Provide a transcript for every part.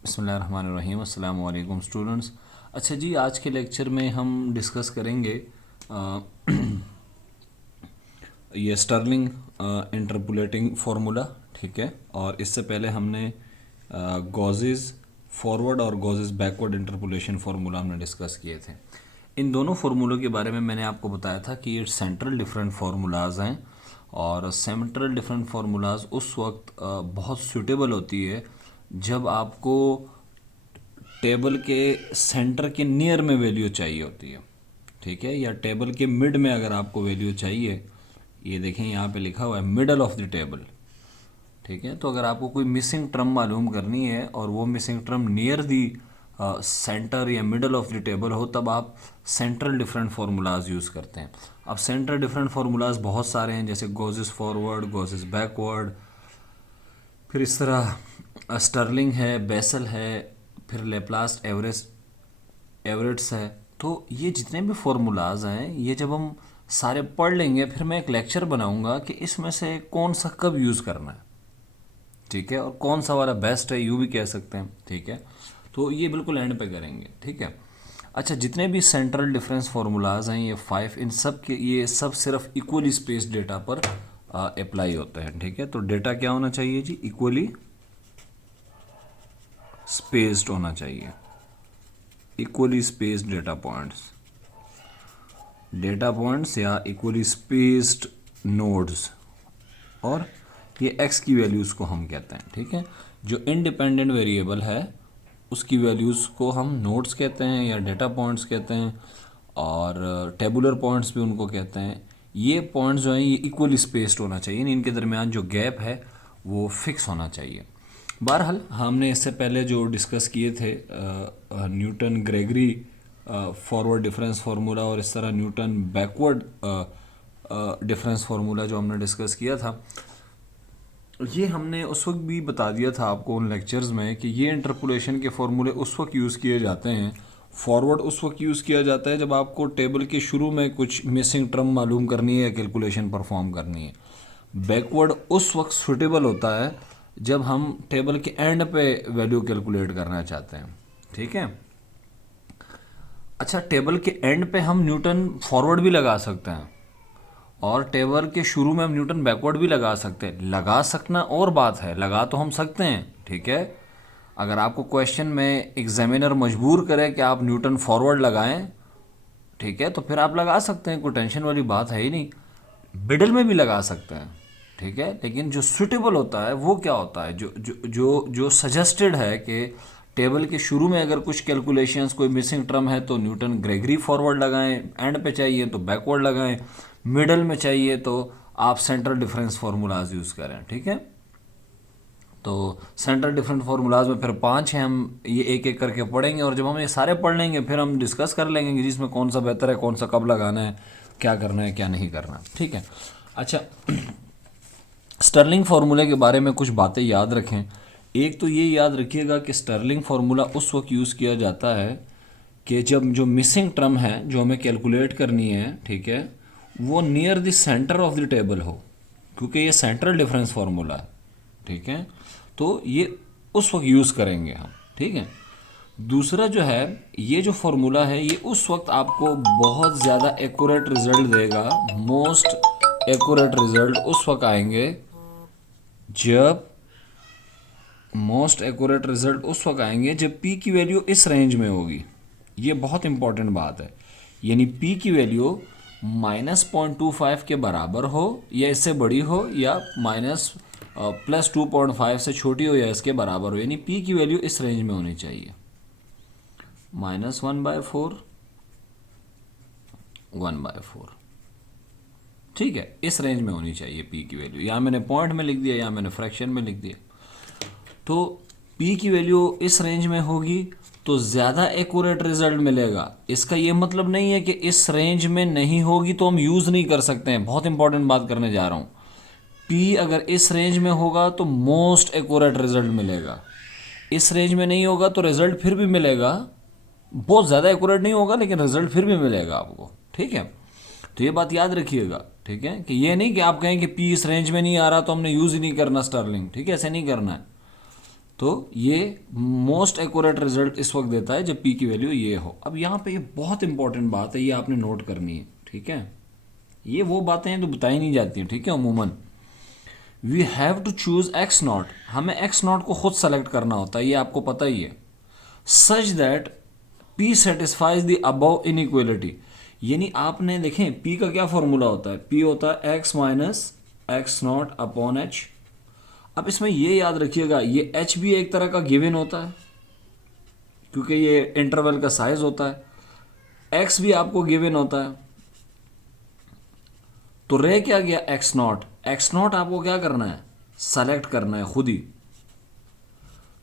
बिस्मिल्लाहिर्रहमानिर्रहीम। अस्सलाम वालेकुम स्टूडेंट्स। अच्छा जी, आज के लेक्चर में हम डिस्कस करेंगे अ, ये स्टर्लिंग इंटरपोलेटिंग फार्मूला। ठीक है, और इससे पहले हमने गॉजेज़ फॉरवर्ड और गॉजेज़ बैकवर्ड इंटरपोलेशन फार्मूला हमने डिस्कस किए थे। इन दोनों फार्मूलों के बारे में मैंने आपको बताया था कि ये सेंट्रल डिफरेंट फार्मूलाज हैं, और सेंट्रल डिफरेंट फार्मूलाज उस वक्त बहुत सूटेबल होती है जब आपको टेबल के सेंटर के नियर में वैल्यू चाहिए होती है। ठीक है, या टेबल के मिड में अगर आपको वैल्यू चाहिए, ये देखें यहाँ पे लिखा हुआ है मिडल ऑफ द टेबल। ठीक है, तो अगर आपको कोई मिसिंग टर्म मालूम करनी है और वो missing term near the centre या मिडल ऑफ द टेबल हो, तब आप सेंट्रल डिफरेंट फार्मूलाज यूज़ करते हैं। अब सेंट्रल डिफरेंट फार्मूलाज बहुत सारे हैं, जैसे गोजेस फॉरवर्ड, गोजेस बैकवर्ड, फिर इस तरह स्टर्लिंग है, बेसल है, फिर लेप्लास एवरेट्स है। तो ये जितने भी फार्मूलाज हैं, ये जब हम सारे पढ़ लेंगे, फिर मैं एक लेक्चर बनाऊंगा कि इसमें से कौन सा कब यूज़ करना है। ठीक है, और कौन सा वाला बेस्ट है, यूँ भी कह सकते हैं। ठीक है, तो ये बिल्कुल एंड पे करेंगे। ठीक है। अच्छा, जितने भी सेंट्रल डिफरेंस फार्मूलाज हैं, ये 5, इन सब के ये सब सिर्फ इक्वली स्पेस्ड डेटा पर अप्लाई होते हैं। ठीक है, तो डेटा क्या होना चाहिए जी? इक्वली स्पेस्ड होना चाहिए। इक्वली स्पेस्ड डेटा पॉइंट्स या इक्वली स्पेस्ड नोड्स, और ये एक्स की वैल्यूज़ को हम कहते हैं। ठीक है, जो इंडिपेंडेंट वेरिएबल है उसकी वैल्यूज़ को हम नोड्स कहते हैं या डेटा पॉइंट्स कहते हैं, और टेबुलर पॉइंट्स भी उनको कहते हैं। ये पॉइंट्स जो हैं ये इक्वली स्पेस्ड होना चाहिए, इनके दरमियान जो गैप है वो फिक्स होना चाहिए। बहरहाल हमने इससे पहले जो डिस्कस किए थे Newton Gregory forward difference formula, और इस तरह न्यूटन बैकवर्ड डिफरेंस फार्मूला जो हमने डिस्कस किया था, ये हमने उस वक्त भी बता दिया था आपको उन लेक्चर्स में कि ये इंटरपोलेशन के फार्मूले उस वक्त यूज़ किए जाते हैं। फॉरवर्ड उस वक्त यूज़ किया जाता है जब आपको टेबल के शुरू में कुछ मिसिंग टर्म मालूम करनी है या कैलकुलेशन परफॉर्म करनी है। बैकवर्ड उस वक्त सूटेबल होता है जब हम टेबल के एंड पे वैल्यू कैलकुलेट करना चाहते हैं। ठीक है। अच्छा, टेबल के एंड पे हम न्यूटन फॉरवर्ड भी लगा सकते हैं, और टेबल के शुरू में हम न्यूटन बैकवर्ड भी लगा सकते हैं। लगा सकना और बात है, लगा तो हम सकते हैं। ठीक है, अगर आपको क्वेश्चन में एग्जामिनर मजबूर करे कि आप न्यूटन फॉरवर्ड लगाएं, ठीक है, तो फिर आप लगा सकते हैं, कोई टेंशन वाली बात है ही नहीं। मिडल में भी लगा सकते हैं। ठीक है, लेकिन जो सूटेबल होता है वो क्या होता है, जो जो जो जो सजेस्टेड है कि टेबल के शुरू में अगर कुछ कैलकुलेशंस, कोई मिसिंग टर्म है तो न्यूटन ग्रेगरी फॉरवर्ड लगाएं, एंड पे चाहिए तो बैकवर्ड लगाएं, मिडल में चाहिए तो आप सेंट्रल डिफरेंस फार्मूलाज यूज़ करें। ठीक है, तो सेंट्रल डिफरेंट फार्मूलाज में फिर 5 हैं, हम ये एक एक करके पढ़ेंगे, और जब हम ये सारे पढ़ लेंगे फिर हम डिस्कस कर लेंगे कि जिसमें कौन सा बेहतर है, कौन सा कब लगाना है, क्या करना है क्या नहीं करना। ठीक है। अच्छा, स्टर्लिंग फार्मूले के बारे में कुछ बातें याद रखें। एक तो ये याद रखिएगा कि स्टर्लिंग फार्मूला उस वक्त यूज़ किया जाता है कि जब जो मिसिंग टर्म है जो हमें कैलकुलेट करनी है, ठीक है, वो near the centre of the table हो, क्योंकि ये सेंट्रल डिफरेंस फार्मूला है। ठीक है, तो ये उस वक्त यूज़ करेंगे हम। ठीक है। दूसरा जो है, ये जो फार्मूला है ये उस वक्त आपको बहुत ज़्यादा एक्यूरेट रिजल्ट देगा। मोस्ट एक्यूरेट रिजल्ट उस वक्त आएंगे जब मोस्ट एक्यूरेट रिजल्ट उस वक्त आएंगे जब पी की वैल्यू इस रेंज में होगी। ये बहुत इंपॉर्टेंट बात है, यानी पी की वैल्यू -0.25 के बराबर हो या इससे बड़ी हो, या +2.5 से छोटी हो या इसके बराबर हो, यानी पी की वैल्यू इस रेंज में होनी चाहिए। -1/4, 1/4। ठीक है, इस रेंज में होनी चाहिए पी की वैल्यू। यहाँ मैंने पॉइंट में लिख दिया, यहाँ मैंने फ्रैक्शन में लिख दिया। तो P की वैल्यू इस रेंज में होगी तो ज़्यादा एक्यूरेट रिजल्ट मिलेगा। इसका ये मतलब नहीं है कि इस रेंज में नहीं होगी तो हम यूज़ नहीं कर सकते हैं। बहुत इंपॉर्टेंट बात करने जा रहा हूँ। P अगर इस रेंज में होगा तो मोस्ट एक्यूरेट रिजल्ट मिलेगा, इस रेंज में नहीं होगा तो रिजल्ट फिर भी मिलेगा, बहुत ज़्यादा एक्यूरेट नहीं होगा लेकिन रिजल्ट फिर भी मिलेगा आपको। ठीक है, तो ये बात याद रखिएगा। ठीक है, कि ये नहीं कि आप कहें कि P इस रेंज में नहीं आ रहा तो हमने यूज़ ही नहीं करना स्टर्लिंग। ठीक है, ऐसे नहीं करना है। तो ये मोस्ट एक्यूरेट रिजल्ट इस वक्त देता है जब पी की वैल्यू ये हो। अब यहाँ पे ये बहुत इंपॉर्टेंट बात है, ये आपने नोट करनी है, ठीक है। ये वो बातें हैं जो बताई नहीं जाती हैं, ठीक है। अमूमन we have to choose X naught, हमें एक्स नॉट को खुद सेलेक्ट करना होता है, ये आपको पता ही है। Such that P satisfies the above inequality, यानी आपने देखें पी का क्या फॉर्मूला होता है, पी होता है x minus X not upon H. अब इसमें ये याद रखिएगा, ये एच भी एक तरह का गिवन होता है क्योंकि ये इंटरवल का साइज होता है, एक्स भी आपको गिवन होता है। तो रह क्या गया एक्स नॉट, एक्स नॉट आपको क्या करना है, सेलेक्ट करना है खुद ही।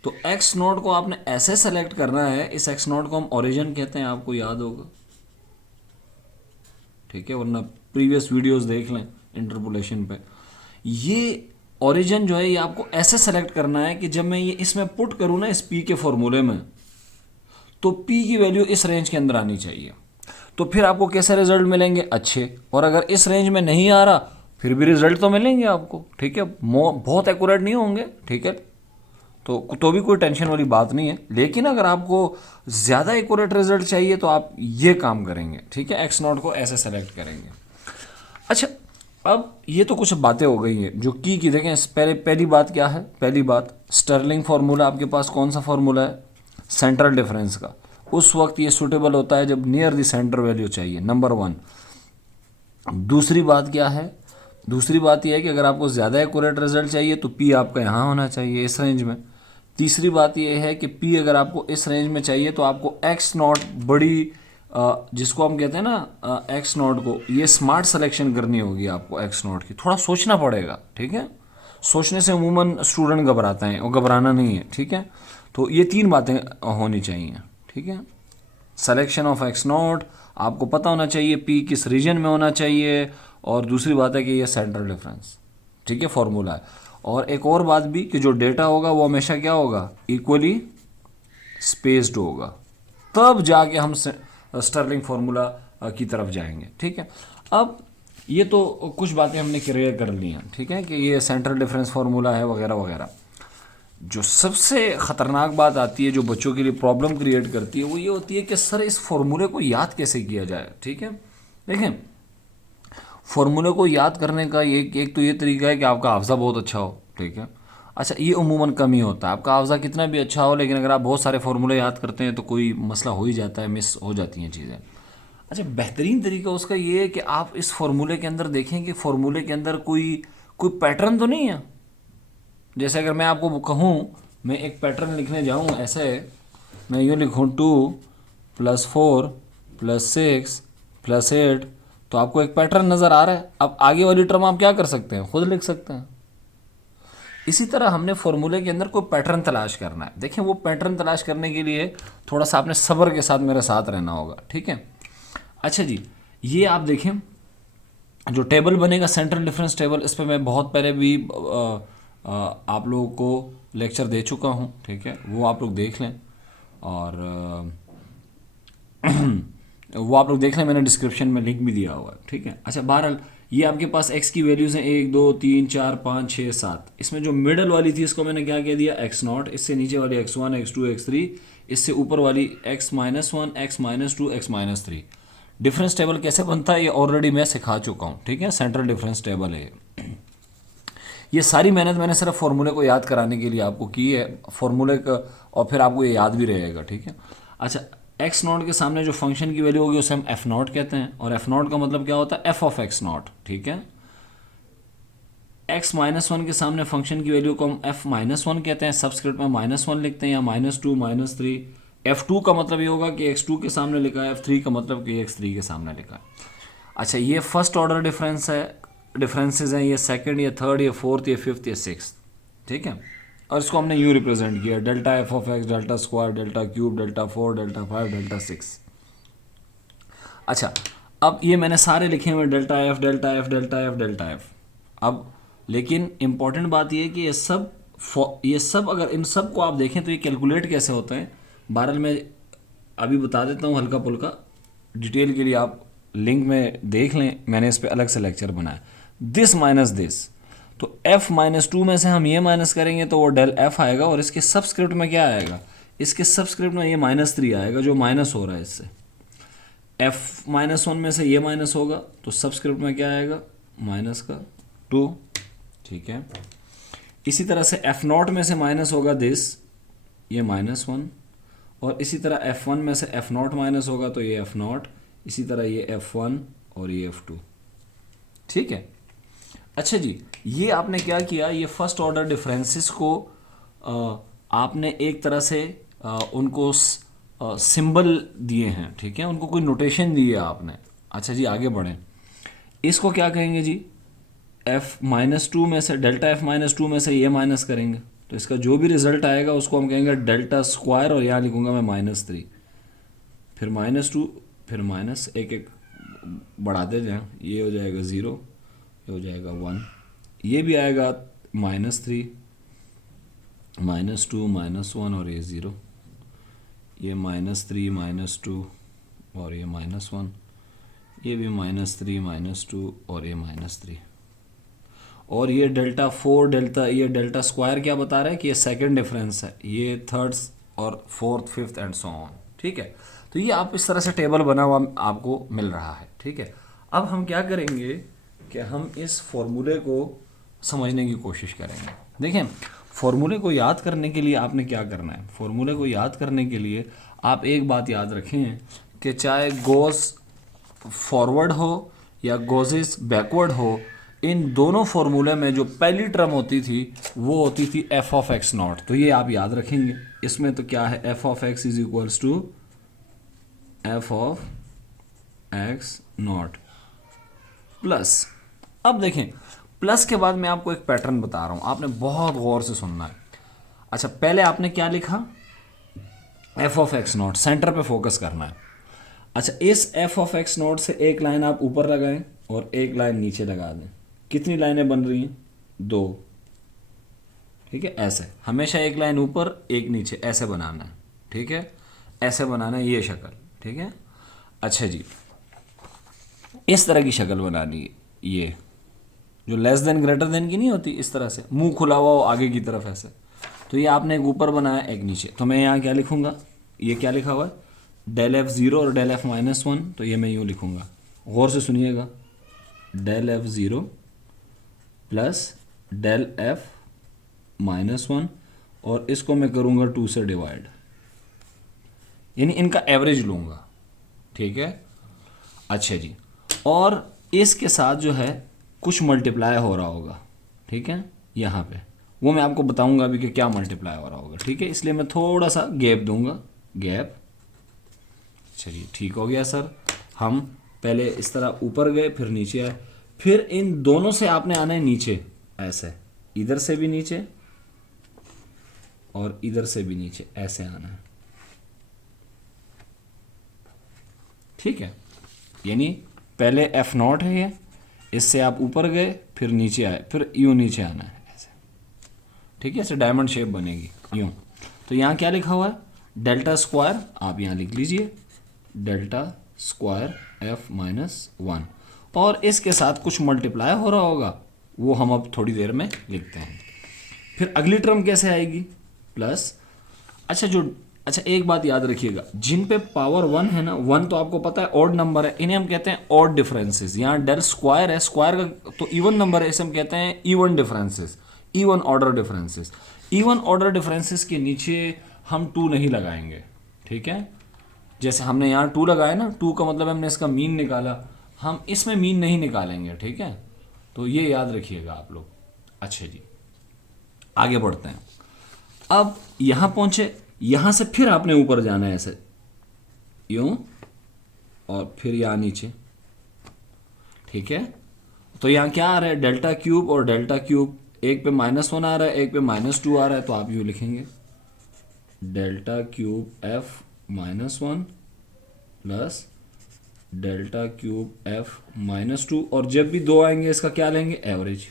तो एक्स नॉट को आपने ऐसे सेलेक्ट करना है, इस एक्स नॉट को हम ओरिजिन कहते हैं, आपको याद होगा, ठीक है, वरना प्रीवियस वीडियोस देख लें इंटरपोलेशन पे। ये ओरिजिन जो है ये आपको ऐसे सेलेक्ट करना है कि जब मैं ये इसमें पुट करूँ ना इस पी के फॉर्मूले में, तो पी की वैल्यू इस रेंज के अंदर आनी चाहिए। तो फिर आपको कैसे रिजल्ट मिलेंगे, अच्छे। और अगर इस रेंज में नहीं आ रहा फिर भी रिजल्ट तो मिलेंगे आपको, ठीक है। बहुत एक्यूरेट नहीं होंगे, ठीक है, तो भी कोई टेंशन वाली बात नहीं है। लेकिन अगर आपको ज़्यादा एक्यूरेट रिजल्ट चाहिए तो आप ये काम करेंगे, ठीक है, एक्स नॉट को ऐसे सेलेक्ट करेंगे। अच्छा, अब ये तो कुछ बातें हो गई हैं जो की देखें। पहली बात क्या है, पहली बात स्टर्लिंग फार्मूला, आपके पास कौन सा फार्मूला है, सेंट्रल डिफरेंस का। उस वक्त ये सूटेबल होता है जब नियर द सेंटर वैल्यू चाहिए, नंबर 1। दूसरी बात क्या है, दूसरी बात यह है कि अगर आपको ज़्यादा एक्यूरेट रिजल्ट चाहिए तो पी आपका यहाँ होना चाहिए इस रेंज में। तीसरी बात यह है कि पी अगर आपको इस रेंज में चाहिए तो आपको एक्स नॉट बड़ी जिसको हम कहते हैं ना एक्स नॉट को, ये स्मार्ट सिलेक्शन करनी होगी आपको एक्स नॉट की, थोड़ा सोचना पड़ेगा, ठीक है। सोचने से अमूमन स्टूडेंट घबराते हैं, और घबराना नहीं है, ठीक है। तो ये 3 बातें होनी चाहिए, ठीक है। सिलेक्शन ऑफ एक्स नॉट, आपको पता होना चाहिए पी किस रीजन में होना चाहिए, और दूसरी बात है कि ये सेंट्रल डिफरेंस, ठीक है, फॉर्मूला है। और एक और बात भी कि जो डेटा होगा वो हमेशा क्या होगा, इक्वली स्पेस्ड होगा, तब जाके हम स्टर्लिंग फार्मूला की तरफ जाएंगे, ठीक है। अब ये तो कुछ बातें हमने क्लियर कर ली हैं, ठीक है, कि ये सेंट्रल डिफरेंस फार्मूला है वगैरह वगैरह। जो सबसे ख़तरनाक बात आती है जो बच्चों के लिए प्रॉब्लम क्रिएट करती है वो ये होती है कि सर इस फॉर्मूले को याद कैसे किया जाए, ठीक है। देखें, फॉर्मूले को याद करने का एक तो ये तरीका है कि आपका हाफ़ज़ा बहुत अच्छा हो, ठीक है। अच्छा, ये अमूमन कम ही होता है, आपका हाफ़ज़ा कितना भी अच्छा हो, लेकिन अगर आप बहुत सारे फार्मूले याद करते हैं तो कोई मसला हो ही जाता है, मिस हो जाती हैं चीज़ें। अच्छा, बेहतरीन तरीका उसका ये है कि आप इस फार्मूले के अंदर देखें कि फार्मूले के अंदर कोई पैटर्न तो नहीं है। जैसे अगर मैं आपको कहूँ, मैं एक पैटर्न लिखने जाऊँ, ऐसे मैं यूँ लिखूँ 2 + 4 + 6 + 8, तो आपको एक पैटर्न नज़र आ रहा है। अब आगे वाली टर्म आप क्या कर सकते हैं, खुद लिख सकते हैं। इसी तरह हमने फॉर्मूले के अंदर कोई पैटर्न तलाश करना है। देखें, वो पैटर्न तलाश करने के लिए थोड़ा सा आपने सब्र के साथ मेरे साथ रहना होगा, ठीक है। अच्छा जी, ये आप देखें जो टेबल बनेगा सेंट्रल डिफरेंस टेबल, इस पर मैं बहुत पहले भी आप लोगों को लेक्चर दे चुका हूँ, ठीक है, वो आप लोग देख लें। और वो आप लोग देख लें, मैंने डिस्क्रिप्शन में लिंक भी दिया हुआ है, ठीक है। अच्छा, बहरहाल ये आपके पास x की वैल्यूज़ हैं 1 2 3 4 5 6 7। इसमें जो मिडल वाली थी इसको मैंने क्या कह दिया, x नॉट। इससे नीचे वाली x1 x2 x3, इससे ऊपर वाली x -1 x -2 x -3। Difference table कैसे बनता है ये ऑलरेडी मैं सिखा चुका हूँ, ठीक है, सेंट्रल डिफरेंस टेबल है ये। सारी मेहनत मैंने सिर्फ फार्मूले को याद कराने के लिए आपको की है, फार्मूले का, और फिर आपको ये याद भी रहेगा, ठीक है। अच्छा, एक्स नॉट के सामने जो फंक्शन की वैल्यू होगी उसे हम एफ नॉट कहते हैं, और एफ नॉट का मतलब क्या होता है, एफ ऑफ एक्स नॉट, ठीक है। एक्स -1 के सामने फंक्शन की वैल्यू को हम एफ -1 कहते हैं, सबस्क्रिप्ट में -1 लिखते हैं, या -2 -3। f2 का मतलब ये होगा कि x2 के सामने लिखा है, f3 का मतलब कि x3 के सामने लिखा है। अच्छा, ये फर्स्ट ऑर्डर डिफरेंसेस हैं, ये सेकंड, ये थर्ड, ये फोर्थ, ये फिफ्थ, ये सिक्स्थ, ठीक है। और इसको हमने यूँ रिप्रेजेंट किया, delta F of x, delta square, delta cube, delta 4, delta 5, delta 6। अच्छा, अब ये मैंने सारे लिखे हुए, delta F, delta F, delta F, delta F. अब लेकिन इम्पॉर्टेंट बात ये है कि ये सब अगर इन सब को आप देखें तो ये कैलकुलेट कैसे होते हैं, बहरहाल मैं अभी बता देता हूँ हल्का पुल्का। डिटेल के लिए आप लिंक में देख लें, मैंने इस पर अलग से लेक्चर बनाया। दिस माइनस दिस, तो f-2 में से हम ये माइनस करेंगे तो वो डेल f आएगा, और इसके सबस्क्रिप्ट में क्या आएगा, इसके सबस्क्रिप्ट में ये -3 आएगा जो माइनस हो रहा है इससे। f-1 में से ये माइनस होगा तो सबस्क्रिप्ट में क्या आएगा, -2। ठीक है, इसी तरह से f0 में से माइनस होगा दिस, ये -1, और इसी तरह f1 में से f0 माइनस होगा तो ये f0, इसी तरह ये f1 और ये f2। ठीक है, अच्छा जी, ये आपने क्या किया, ये फर्स्ट ऑर्डर डिफरेंसेस को आपने एक तरह से उनको सिंबल दिए हैं। ठीक है, उनको कोई नोटेशन दी है आपने। अच्छा जी, आगे बढ़ें, इसको क्या कहेंगे जी, f-2 में से डेल्टा f-2 में से ये माइनस करेंगे तो इसका जो भी रिजल्ट आएगा उसको हम कहेंगे डेल्टा स्क्वायर, और यहाँ लिखूंगा मैं -3, फिर -2, फिर माइनस, एक एक बढ़ाते जाएं, ये हो जाएगा 0, ये हो जाएगा 1, ये भी आएगा -3, -2, -1 और ये 0, ये -3, -2 और ये -1, ये भी -3, -2 और ये -3, और ये डेल्टा 4 डेल्टा, ये डेल्टा स्क्वायर क्या बता रहा है कि ये सेकंड डिफरेंस है, ये थर्ड और fourth, fifth and so on. ठीक है, तो ये आप इस तरह से टेबल बना हुआ आपको मिल रहा है। ठीक है, अब हम क्या करेंगे कि हम इस फॉर्मूले को समझने की कोशिश करेंगे। देखें, फॉर्मूले को याद करने के लिए आपने क्या करना है, फॉर्मूले को याद करने के लिए आप एक बात याद रखें कि चाहे गोज़ फॉरवर्ड हो या गोज़ेस बैकवर्ड हो, इन दोनों फार्मूले में जो पहली टर्म होती थी वो होती थी f(x0). तो ये आप याद रखेंगे। इसमें तो क्या है, f(x) is equals to f(x0) plus, अब देखें प्लस के बाद मैं आपको एक पैटर्न बता रहा हूं, आपने बहुत गौर से सुनना है। अच्छा, पहले आपने क्या लिखा, f(x0), सेंटर पे फोकस करना है। अच्छा, इस f(x0) से एक लाइन आप ऊपर लगाएं और एक लाइन नीचे लगा दें। कितनी लाइनें बन रही हैं, 2। ठीक है, ऐसे हमेशा एक लाइन ऊपर एक नीचे ऐसे बनाना है। ठीक है, ऐसे बनाना है ये शक्ल। ठीक है, अच्छा जी, इस तरह की शक्ल बनानी है, ये जो लेस देन ग्रेटर देन की नहीं होती, इस तरह से मुंह खुला हुआ हो आगे की तरफ ऐसे। तो ये आपने एक ऊपर बनाया एक नीचे, तो मैं यहाँ क्या लिखूंगा, ये क्या लिखा हुआ है, डेल f0 और डेल f-1, तो ये मैं यूँ लिखूंगा, गौर से सुनिएगा, del f0 plus del f-1, और इसको मैं करूँगा 2 से डिवाइड, यानी इनका एवरेज लूँगा। ठीक है, अच्छा जी, और इसके साथ जो है कुछ मल्टीप्लाई हो रहा होगा। ठीक है, यहाँ पे वो मैं आपको बताऊंगा अभी कि क्या मल्टीप्लाई हो रहा होगा। ठीक है, इसलिए मैं थोड़ा सा गैप दूंगा, गैप। चलिए, ठीक हो गया सर। हम पहले इस तरह ऊपर गए, फिर नीचे आए, फिर इन दोनों से आपने आना है नीचे, ऐसे इधर से भी नीचे और इधर से भी नीचे ऐसे आना है। ठीक है, यानी पहले f0 है ये, इससे आप ऊपर गए फिर नीचे आए, फिर यूं नीचे आना है ऐसे। ठीक है, ऐसे डायमंड शेप बनेगी यूं। तो यहाँ क्या लिखा हुआ है, डेल्टा स्क्वायर, आप यहाँ लिख लीजिए डेल्टा स्क्वायर f-1, और इसके साथ कुछ मल्टीप्लाई हो रहा होगा, वो हम अब थोड़ी देर में लिखते हैं। फिर अगली टर्म कैसे आएगी, प्लस। अच्छा, एक बात याद रखिएगा, जिन पे पावर 1 है ना, 1 तो आपको पता है ऑड नंबर है, इन्हें हम कहते हैं ऑड डिफरेंसेस। यहाँ डेल स्क्वायर है, स्क्वायर का तो इवन नंबर है, इसे हम कहते हैं even differences, even order differences. Even order differences के नीचे हम 2 नहीं लगाएंगे। ठीक है, जैसे हमने यहाँ 2 लगाया ना, 2 का मतलब हमने इसका मीन निकाला, हम इसमें मीन नहीं निकालेंगे। ठीक है, तो ये याद रखिएगा आप लोग। अच्छा जी, आगे बढ़ते हैं। अब यहाँ पहुँचे, यहाँ से फिर आपने ऊपर जाना है ऐसे यूं, और फिर यहाँ नीचे। ठीक है, तो यहाँ क्या आ रहा है, डेल्टा क्यूब और डेल्टा क्यूब, एक पे -1 आ रहा है, एक पे -2 आ रहा है, तो आप यूँ लिखेंगे delta cube f-1 plus delta cube f-2, और जब भी 2 आएंगे इसका क्या लेंगे, एवरेज,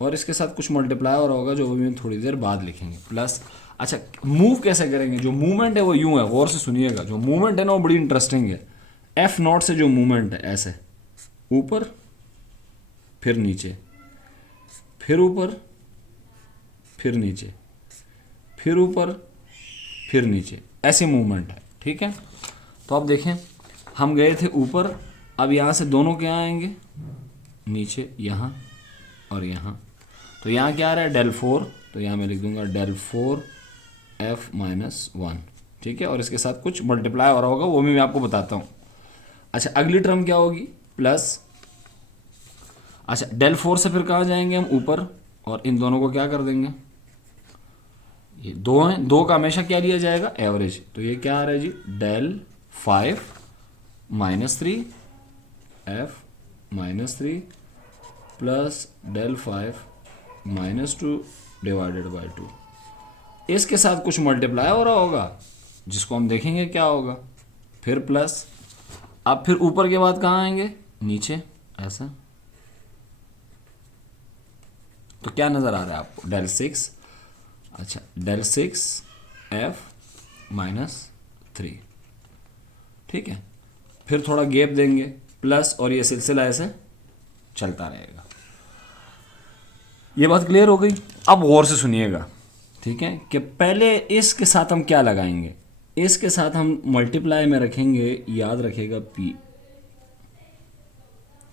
और इसके साथ कुछ मल्टीप्लाई हो रहा होगा जो भी थोड़ी देर बाद लिखेंगे, प्लस। अच्छा, मूव कैसे करेंगे, जो मूवमेंट है वो यूं है, गौर से सुनिएगा, जो मूवमेंट है ना वो बड़ी इंटरेस्टिंग है। f0 से जो मूवमेंट है ऐसे ऊपर फिर नीचे, फिर ऊपर, फिर नीचे, फिर ऊपर, फिर नीचे, ऐसी मूवमेंट है। ठीक है, तो अब देखें हम गए थे ऊपर, अब यहाँ से दोनों क्या आएंगे, नीचे, यहाँ और यहाँ। तो यहाँ क्या आ रहा है, del 4, तो यहाँ मैं लिख दूंगा del 4 f माइनस 1। ठीक है, और इसके साथ कुछ मल्टीप्लाई हो रहा होगा, वो भी मैं आपको बताता हूँ। अच्छा, अगली टर्म क्या होगी, प्लस, अच्छा del 4 से फिर कहाँ जाएंगे हम, ऊपर, और इन दोनों को क्या कर देंगे, ये दो हैं, दो का हमेशा क्या लिया जाएगा, एवरेज। तो ये क्या आ रहा है जी, del 5 minus 3 f minus 3 plus del 5 minus 2 divided by 2। इसके साथ कुछ मल्टीप्लाई हो रहा होगा, जिसको हम देखेंगे क्या होगा, फिर प्लस, अब फिर ऊपर के बाद कहाँ आएंगे, नीचे, ऐसा। तो क्या नज़र आ रहा है आपको, del 6, अच्छा del 6 f माइनस 3। ठीक है, फिर थोड़ा गैप देंगे, प्लस, और ये सिलसिला ऐसे चलता रहेगा। ये बात क्लियर हो गई। अब गौर से सुनिएगा, ठीक है, कि पहले इसके साथ हम क्या लगाएंगे, इसके साथ हम मल्टीप्लाई में रखेंगे, याद रखेगा p।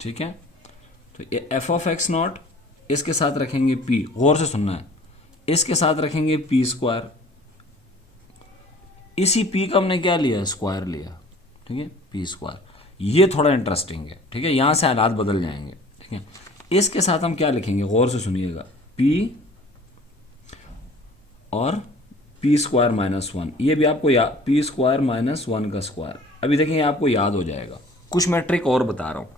ठीक है, तो ये f ऑफ एक्स नॉट, इसके साथ रखेंगे p, गौर से सुनना है, इसके साथ रखेंगे p स्क्वायर, इसी p का हमने क्या लिया, स्क्वायर लिया। ठीक है, p स्क्वायर, ये थोड़ा इंटरेस्टिंग है। ठीक है, यहाँ से हालात बदल जाएंगे। ठीक है, इसके साथ हम क्या लिखेंगे, गौर से सुनिएगा, p और p स्क्वायर माइनस 1, ये भी आपको p स्क्वायर माइनस 1 का स्क्वायर। अभी देखेंगे आपको याद हो जाएगा। कुछ मैं ट्रिक और बता रहा हूँ,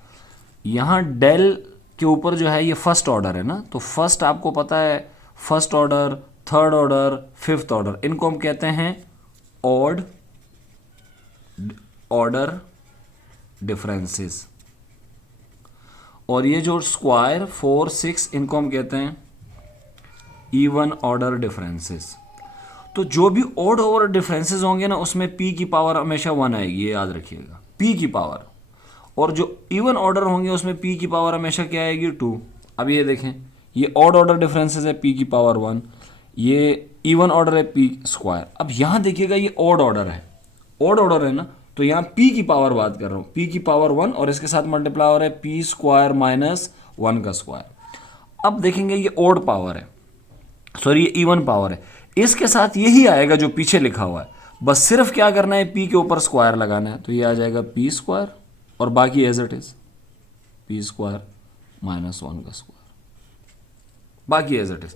यहाँ डेल के ऊपर जो है ये फर्स्ट ऑर्डर है ना, तो फर्स्ट आपको पता है, first order, third order, fifth order, इनको हम कहते हैं ऑड ऑर्डर डिफरेंसेस। और ये जो स्क्वायर 4, 6, इनको हम कहते हैं इवन ऑर्डर डिफरेंसेस। तो जो भी ऑड ऑर्डर डिफरेंसेस होंगे ना, उसमें p की पावर हमेशा 1 आएगी, ये याद रखिएगा, p की पावर। और जो इवन ऑर्डर होंगे उसमें p की पावर हमेशा क्या आएगी, 2। अब ये देखें, ये ऑड ऑर्डर डिफरेंसेस है, p की पावर 1, ये इवन ऑर्डर है p स्क्वायर। अब यहाँ देखिएगा ये ऑड ऑर्डर है, ऑड ऑर्डर है ना, तो यहाँ p की पावर बात कर रहा हूँ, p की पावर 1, और इसके साथ मल्टीप्लाई हो रहा है p स्क्वायर माइनस 1 का स्क्वायर। अब देखेंगे ये ऑड पावर है, सॉरी ये इवन पावर है, इसके साथ यही आएगा जो पीछे लिखा हुआ है, बस सिर्फ क्या करना है, p के ऊपर स्क्वायर लगाना है, तो ये आ जाएगा p स्क्वायर, और बाकी as it is p square minus 1 का स्क्वायर, बाकी as it is.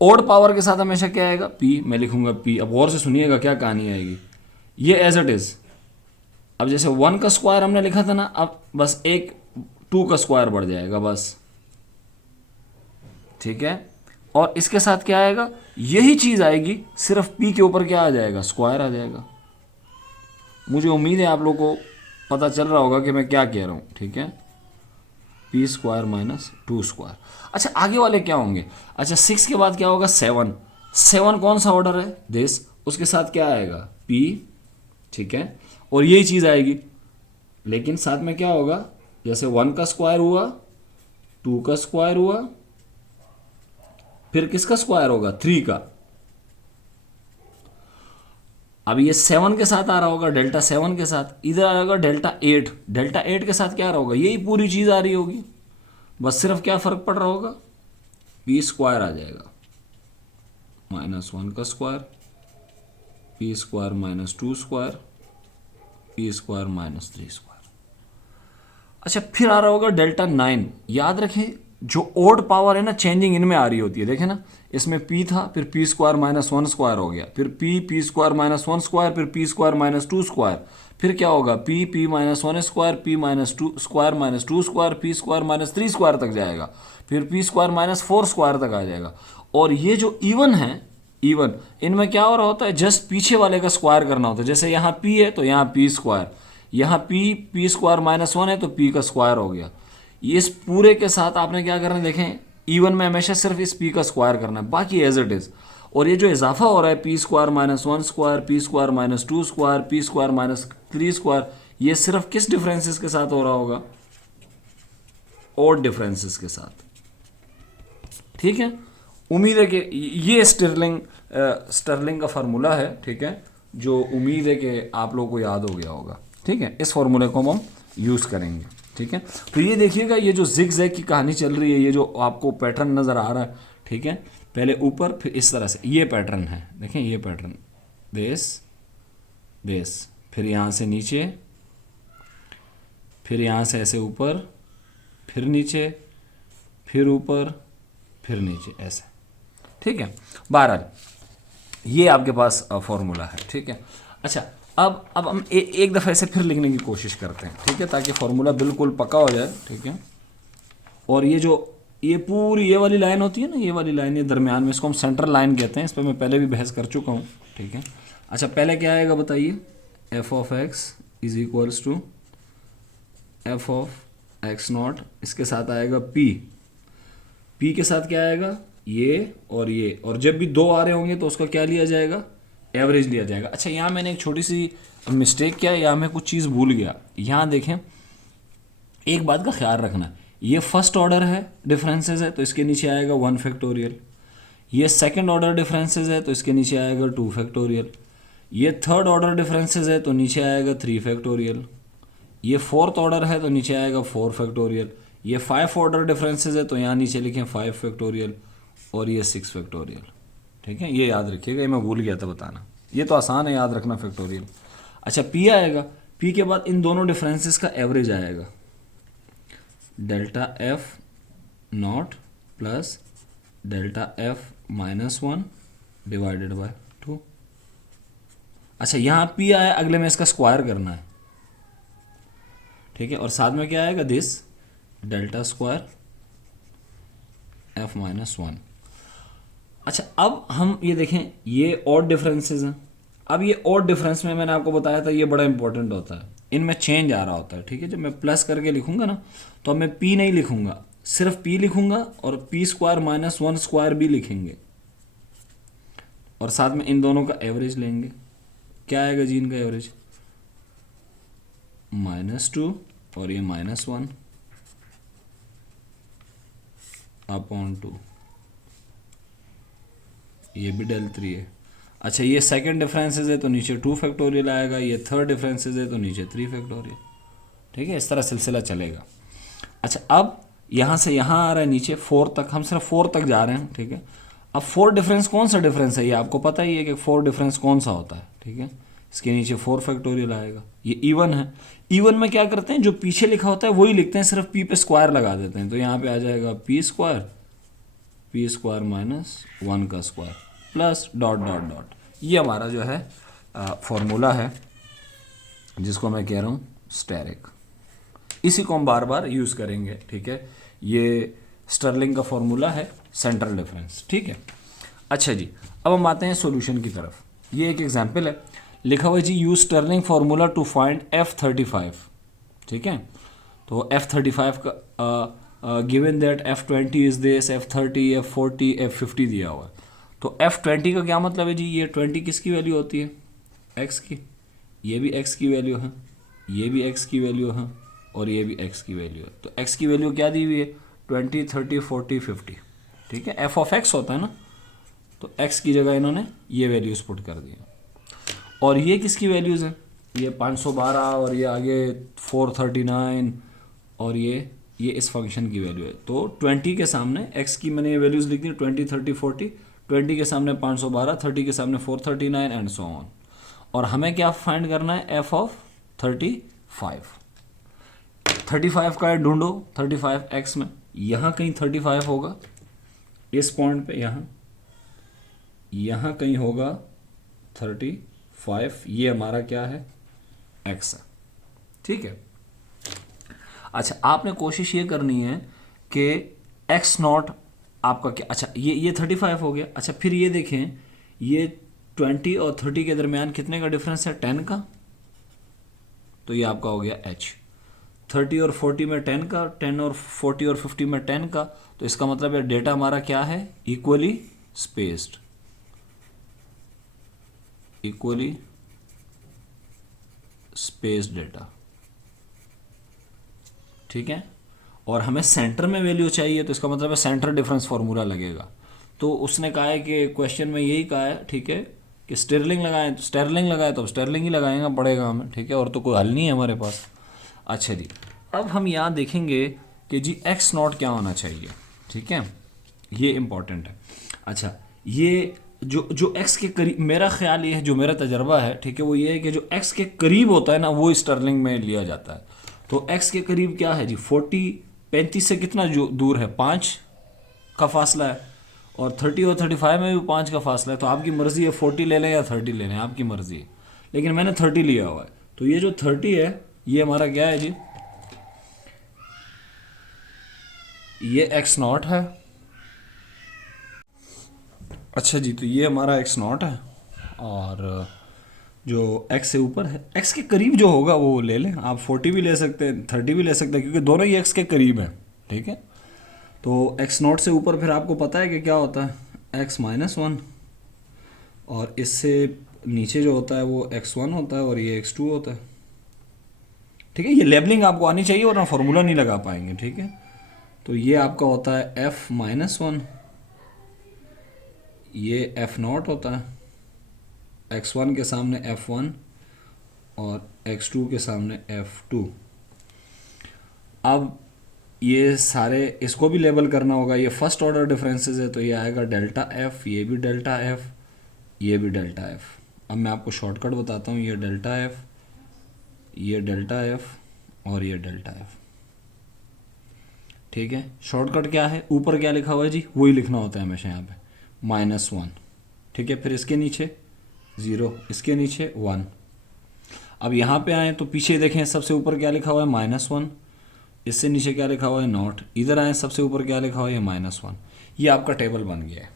Odd power के साथ हमेशा क्या आएगा, p, मैं लिखूंगा p। अब गौर से सुनिएगा क्या कहानी आएगी, ये एज इट इज। अब जैसे 1 का स्क्वायर हमने लिखा था ना, अब बस एक 2 का स्क्वायर बढ़ जाएगा बस। ठीक है, और इसके साथ क्या आएगा, यही चीज आएगी, सिर्फ p के ऊपर क्या आ जाएगा, स्क्वायर आ जाएगा। मुझे उम्मीद है आप लोगों को पता चल रहा होगा कि मैं क्या कह रहा हूं। ठीक है, p स्क्वायर माइनस 2 स्क्वायर। अच्छा, आगे वाले क्या होंगे, अच्छा 6 के बाद क्या होगा, 7। 7 कौन सा ऑर्डर है, दिस, उसके साथ क्या आएगा, p। ठीक है, और यही चीज आएगी, लेकिन साथ में क्या होगा, जैसे 1 का स्क्वायर हुआ, 2 का स्क्वायर हुआ, फिर किसका स्क्वायर होगा, 3 का। अब ये 7 के साथ आ रहा होगा, डेल्टा 7 के साथ, इधर आ जाएगा डेल्टा 8, डेल्टा 8 के साथ क्या आ रहा होगा, यही पूरी चीज आ रही होगी, बस सिर्फ क्या फर्क पड़ रहा होगा, p स्क्वायर आ जाएगा माइनस 1 का square, p square minus 2 square, p square minus 3 square. अच्छा, फिर आ रहा होगा डेल्टा 9। याद रखें, जो ओड पावर है ना, चेंजिंग इनमें आ रही होती है। देखें ना, इसमें p था, फिर p स्क्वायर माइनस 1 स्क्वायर हो गया, फिर p स्क्वायर माइनस 1 स्क्वायर, फिर p स्क्वायर माइनस 2 स्क्वायर, फिर क्या होगा, p minus 1 square, p minus 2 square minus 2 square, p square minus 3 square तक जाएगा, फिर p स्क्वायर माइनस 4 स्क्वायर तक आ जाएगा। और ये जो इवन है, इवन, इनमें क्या हो रहा होता है, जस्ट पीछे वाले का स्क्वायर करना होता है। जैसे यहाँ p है तो यहाँ p स्क्वायर, यहाँ p स्क्वायर माइनस 1 है तो p का स्क्वायर हो गया। ये इस पूरे के साथ आपने क्या करना है, देखें, इवन में हमेशा सिर्फ इस p का स्क्वायर करना है, बाकी एज इट इज। और ये जो इजाफा हो रहा है, p square minus 1 square, p square minus 2 square, p square minus 3 square, ये सिर्फ किस डिफरेंसेस के साथ हो रहा होगा, ऑड डिफरेंसेस के साथ। ठीक है, उम्मीद है कि ये स्टर्लिंग का फार्मूला है, ठीक है, जो उम्मीद है कि आप लोगों को याद हो गया होगा। ठीक है, इस फार्मूले को हम यूज़ करेंगे। ठीक है, तो ये देखिएगा, ये जो जिग जैग की कहानी चल रही है, ये जो आपको पैटर्न नज़र आ रहा है, ठीक है, पहले ऊपर फिर इस तरह से, ये पैटर्न है, देखें ये पैटर्न, देस देस, फिर यहाँ से नीचे, फिर यहाँ से ऐसे ऊपर, फिर नीचे, फिर ऊपर, फिर नीचे, ऐसे। ठीक है, बहरहाल ये आपके पास फॉर्मूला है। ठीक है, अच्छा अब हम एक दफ़ा ऐसे फिर लिखने की कोशिश करते हैं, ठीक है, ताकि फार्मूला बिल्कुल पक्का हो जाए। ठीक है, और ये पूरी ये वाली लाइन होती है ना, ये वाली लाइन, ये दरमियान में, इसको हम सेंट्रल लाइन कहते हैं, इस पर मैं पहले भी बहस कर चुका हूँ। ठीक है, अच्छा पहले क्या आएगा बताइए, F of X is equals to F of X naught, इसके साथ आएगा पी के साथ क्या आएगा, ये, और जब भी दो आ रहे होंगे तो उसका क्या लिया जाएगा, एवरेज लिया जाएगा। अच्छा यहाँ मैंने एक छोटी सी मिस्टेक किया, यहाँ मैं कुछ चीज़ भूल गया। यहाँ देखें, एक बात का ख्याल रखना, ये फर्स्ट ऑर्डर है डिफरेंसेस है तो इसके नीचे आएगा 1 फैक्टोरियल, ये सेकंड ऑर्डर डिफरेंसेस है तो इसके नीचे आएगा 2 फैक्टोरियल, ये थर्ड ऑर्डर डिफरेंसेस है तो नीचे आएगा 3 फैक्टोरियल, ये फोर्थ ऑर्डर है तो नीचे आएगा 4 फैक्टोरियल, ये 5 ऑर्डर डिफरेंसेस है तो यहाँ नीचे लिखें 5 फैक्टोरियल, और ये 6 फैक्टोरियल। ठीक है, ये याद रखिएगा, ये मैं भूल गया था बताना, ये तो आसान है याद रखना, फैक्टोरियल। अच्छा पी आएगा, पी के बाद इन दोनों डिफरेंसेस का एवरेज आएगा, delta F not plus delta F minus 1 divided by 2। अच्छा यहाँ पी आया, अगले में इसका स्क्वायर करना है। ठीक है, और साथ में क्या आएगा, this delta square F minus 1। अच्छा अब हम ये देखें, ये ऑड डिफरेंसेस हैं। अब ये ऑड डिफरेंस में मैंने आपको बताया था ये बड़ा इंपॉर्टेंट होता है, इनमें चेंज आ रहा होता है। ठीक है, जब मैं प्लस करके लिखूंगा ना तो अब मैं पी नहीं लिखूंगा, सिर्फ पी लिखूंगा, और पी स्क्वायर माइनस 1 स्क्वायर भी लिखेंगे, और साथ में इन दोनों का एवरेज लेंगे। क्या आएगा जी इनका एवरेज, -2 और ये -1 अपॉन 2, ये भी डेल 3 है। अच्छा ये सेकंड डिफरेंसेस है तो नीचे 2 फैक्टोरियल आएगा, ये थर्ड डिफरेंसेस है तो नीचे 3 फैक्टोरियल। ठीक है, इस तरह सिलसिला चलेगा। अच्छा अब यहाँ से यहाँ आ रहा है नीचे 4 तक, हम सिर्फ 4 तक जा रहे हैं। ठीक है, अब 4 डिफरेंस कौन सा डिफरेंस है, ये आपको पता ही है कि 4 डिफरेंस कौन सा होता है। ठीक है, इसके नीचे 4 फैक्टोरियल आएगा, ये इवन है। इवन में क्या करते हैं, जो पीछे लिखा होता है वही लिखते हैं, सिर्फ पी पे स्क्वायर लगा देते हैं, तो यहाँ पे आ जाएगा पी स्क्वायर माइनस 1 का square plus dot dot dot. ये हमारा जो है फॉर्मूला है, जिसको मैं कह रहा हूँ स्टेरिक। इसी को हम बार बार यूज़ करेंगे। ठीक है, ये स्टर्लिंग का फॉर्मूला है, सेंट्रल डिफरेंस। ठीक है, अच्छा जी अब हम आते हैं सॉल्यूशन की तरफ। ये एक एग्जांपल है, लिखा हुआ है जी use Stirling formula to find F35। ठीक है, तो F35 का given that F20 is this, F30, F40, F50 दिया हुआ है। तो F20 का क्या मतलब है जी, ये 20 किसकी वैल्यू होती है, x की, ये भी x की वैल्यू है, ये भी x की वैल्यू है, और ये भी x की वैल्यू है। तो x की वैल्यू क्या दी हुई है, 20, 30, 40, 50। ठीक है, f ऑफ x होता है ना, तो x की जगह इन्होंने ये वैल्यूज पुट कर दी। और ये किसकी वैल्यूज़ हैं, ये 512 और ये आगे 439, और ये इस फंक्शन की वैल्यू है। तो 20 के सामने x की मैंने ये वैल्यूज़ लिख दी, 20, 30, 40, 20 के सामने 512, 30 के सामने 439 एंड सो ऑन। और हमें क्या फाइंड करना है, f ऑफ 35। 35 का ढूंढो, 35 x में यहाँ कहीं 35 होगा, इस पॉइंट पे यहाँ कहीं होगा 35, ये हमारा क्या है, x है। ठीक है, अच्छा आपने कोशिश ये करनी है कि x नॉट आपका क्या, अच्छा ये 35 हो गया। अच्छा फिर ये देखें, ये 20 और 30 के दरमियान कितने का डिफरेंस है, 10 का, तो ये आपका हो गया h। 30 और 40 में 10 का, 10 और 40 और 50 में 10 का, तो इसका मतलब है डेटा हमारा क्या है, equally spaced, equally spaced data. ठीक है, और हमें सेंटर में वैल्यू चाहिए, तो इसका मतलब है सेंटर डिफरेंस फार्मूला लगेगा। तो उसने कहा है कि क्वेश्चन में यही कहा है, ठीक है, कि स्टेरलिंग लगाएं, तो स्टेरलिंग लगाए तो स्टेरलिंग ही लगाएंगे, पड़ेगा हमें, ठीक है, और तो कोई हल नहीं है हमारे पास। अच्छा जी, अब हम यहाँ देखेंगे कि जी एक्स नॉट क्या होना चाहिए, ठीक है, ये इम्पॉर्टेंट है। अच्छा, ये जो एक्स के करीब, मेरा ख्याल ये है, जो मेरा तजर्बा है, ठीक है, वो ये है कि जो एक्स के करीब होता है ना वो स्टर्लिंग में लिया जाता है। तो एक्स के करीब क्या है जी, 35 से कितना जो दूर है, 5 का फासला है, और 30 और 35 में भी 5 का फासला है। तो आपकी मर्ज़ी है 40 ले लें या 30 ले लें, आपकी मर्ज़ी है, लेकिन मैंने 30 लिया हुआ है। तो ये जो 30 है ये हमारा क्या है जी, ये एक्स नॉट है। अच्छा जी, तो ये हमारा एक्स नॉट है, और जो एक्स से ऊपर है, एक्स के करीब जो होगा वो ले लें आप, 40 भी ले सकते हैं, 30 भी ले सकते हैं, क्योंकि दोनों ही एक्स के करीब हैं, ठीक है। तो एक्स नॉट से ऊपर फिर आपको पता है कि क्या होता है, एक्स माइनस 1, और इससे नीचे जो होता है वो x1 होता है, और ये x2 होता है, ठीक है। ये लेबलिंग आपको आनी चाहिए वरना फार्मूला नहीं लगा पाएंगे, ठीक है। तो ये आपका होता है f माइनस 1, ये f नॉट होता है, x1 के सामने f1 और x2 के सामने f2। अब ये सारे, इसको भी लेबल करना होगा, ये फर्स्ट ऑर्डर डिफरेंसेस है, तो ये आएगा डेल्टा f, ये भी डेल्टा f, ये भी डेल्टा f। अब मैं आपको शॉर्टकट बताता हूँ, ये डेल्टा f, ये डेल्टा f और ये डेल्टा f, ठीक है। शॉर्टकट क्या है, ऊपर क्या लिखा हुआ है जी, वही लिखना होता है हमेशा यहाँ पे, -1, ठीक है। फिर इसके नीचे 0, इसके नीचे 1। अब यहाँ पे आए तो पीछे देखें, सबसे ऊपर क्या लिखा हुआ है, -1, इससे नीचे क्या लिखा हुआ है, नॉट। इधर आए, सबसे ऊपर क्या लिखा हुआ है, -1। ये आपका टेबल बन गया है,